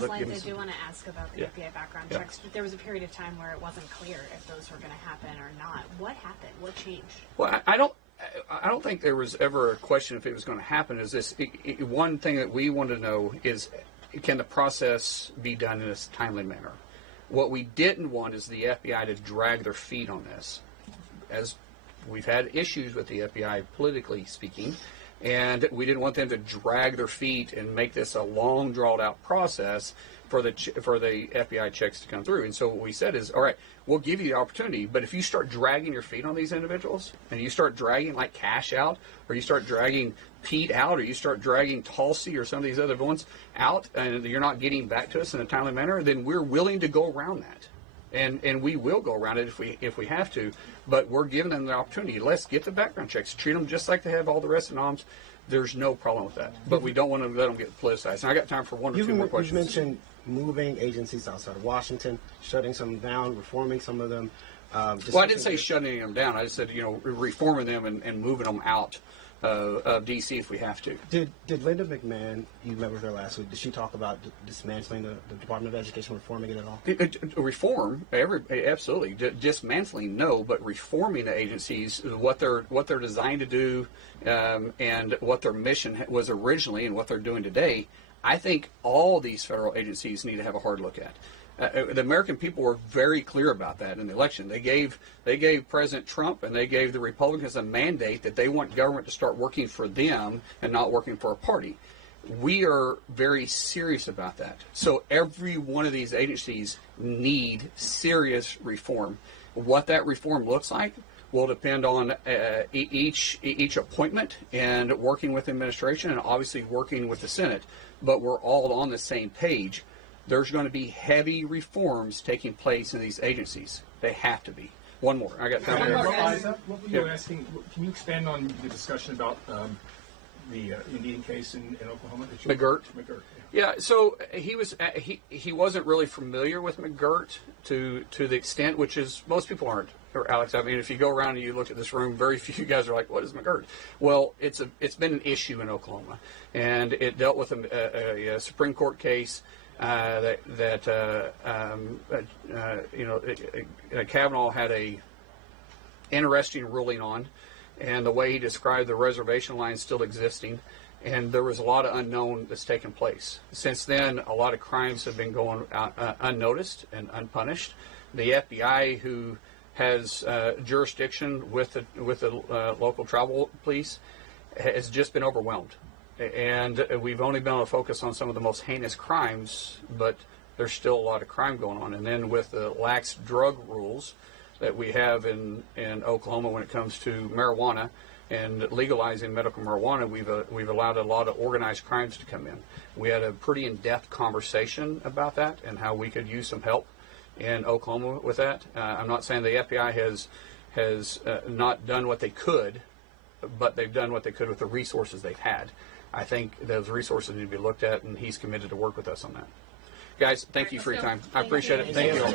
those lines, I do want to ask about the FBI background checks. There was a period of time where it wasn't clear if those were going to happen or not. What happened? What changed? Well, I don't think there was ever a question if it was going to happen. Is this one thing that we want to know is, can the process be done in a timely manner? What we didn't want is the FBI to drag their feet on this, as we've had issues with the FBI politically speaking, and we didn't want them to drag their feet and make this a long, drawn-out process for the FBI checks to come through. And so what we said is, all right, we'll give you the opportunity, but if you start dragging your feet on these individuals, and you start dragging like Cash out, or you start dragging Pete out, or you start dragging Tulsi or some of these other ones out, and you're not getting back to us in a timely manner, then we're willing to go around that. And we will go around it if we have to, but we're giving them the opportunity. Let's get the background checks. Treat them just like they have all the rest of the noms. There's no problem with that. But we don't want to let them get politicized. And I got time for one or two more questions. You mentioned moving agencies outside of Washington, shutting some down, reforming some of them. Well, I didn't say shutting them down. I just said, reforming them and moving them out of D.C. if we have to. Did Linda McMahon, you met with her last week, did she talk about dismantling the Department of Education, reforming it at all? Reform, absolutely. Dismantling, no, but reforming the agencies, what they're designed to do, and what their mission was originally and what they're doing today, I think all these federal agencies need to have a hard look at. The American people were very clear about that in the election. They gave President Trump and they gave the Republicans a mandate that they want government to start working for them and not working for a party. We are very serious about that. So every one of these agencies need serious reform. What that reform looks like will depend on each appointment and working with the administration and obviously working with the Senate. But we're all on the same page. There's going to be heavy reforms taking place in these agencies. They have to be. One more. I got time. What were you asking? Can you expand on the discussion about the Indian case in Oklahoma? McGirt. McGirt. Yeah. So he wasn't really familiar with McGirt to the extent, which is most people aren't. Or Alex, I mean, if you go around and you look at this room, very few guys are like, "What is McGirt?" Well, it's been an issue in Oklahoma, and it dealt with a Supreme Court case. Kavanaugh had a interesting ruling on, and the way he described the reservation line still existing, and there was a lot of unknown that's taken place. Since then, a lot of crimes have been going out unnoticed and unpunished. The FBI, who has jurisdiction with the local tribal police, has just been overwhelmed. And we've only been able to focus on some of the most heinous crimes, but there's still a lot of crime going on. And then with the lax drug rules that we have in Oklahoma when it comes to marijuana and legalizing medical marijuana, we've allowed a lot of organized crimes to come in. We had a pretty in-depth conversation about that and how we could use some help in Oklahoma with that. I'm not saying the FBI has not done what they could, but they've done what they could with the resources they've had. I think those resources need to be looked at, and he's committed to work with us on that. Guys, thank you for your time. I appreciate it. Thank you all.